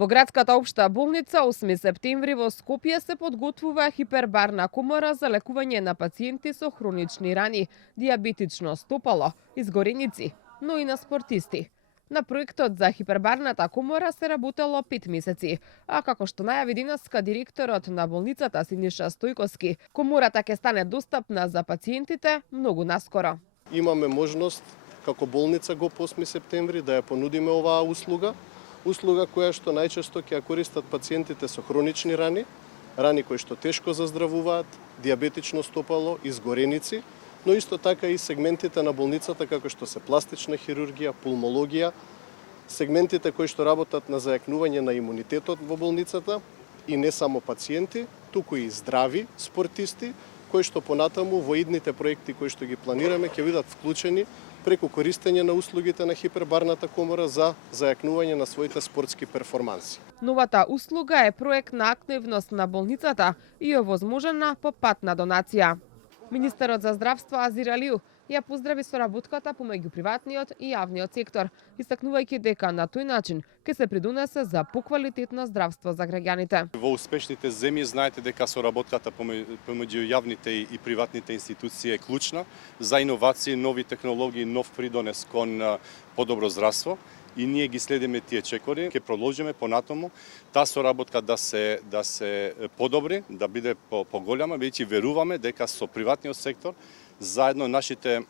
Во градската општа болница 8 септември во Скопје се подготвува хипербарна комора за лекување на пациенти со хронични рани, диабетично стопало, изгореници, но и на спортисти. На проектот за хипербарната комора се работело 5 месеци, а како што најави денеска директорот на болницата Синиша Стојковски, комората ќе стане достапна за пациентите многу наскоро. Имаме можност како болница го 8 септември да ја понудиме оваа услуга која што најчесто ќе ја користат пациентите со хронични рани, рани кои што тешко заздравуваат, диабетично стопало, изгореници, но исто така и сегментите на болницата како што се пластична хирургија, пулмологија, сегментите кои што работат на зајакнување на имунитетот во болницата и не само пациенти, туку и здрави спортисти, кои што понатаму во идните проекти кои што ги планираме ќе бидат вклучени преку користење на услугите на хипербарната комора за зајакнување на своите спортски перформанси. Новата услуга е проект на активност на болницата и е овозможена по пат на донација. Министерот за здравство Азир Алиу ја поздрави соработката помеѓу приватниот и јавниот сектор, истакнувајќи дека на тој начин ќе се придонесе за поквалитетно здравство за граѓаните. Во успешните земји знаете дека соработката помеѓу јавните и приватните институции е клучна за иновации, нови технологии, нов придонес кон подобро здравство. И ние ги следиме тие чекори, ќе продолжиме понатаму таа соработка да се подобри, да биде поголема, бидејќи веруваме дека со приватниот сектор заедно нашите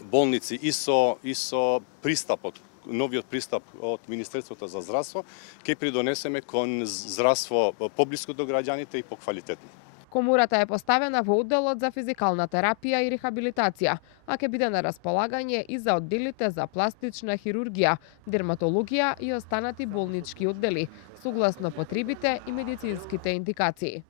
болници и со пристапот, новиот пристап од Министерството за здравство ќе придонесеме кон здравство поблиску до граѓаните и поквалитетно. Комората е поставена во одделот за физикална терапија и рехабилитација, а ќе биде на располагање и за одделите за пластична хирургија, дерматологија и останати болнички оддели, согласно потребите и медицинските индикации.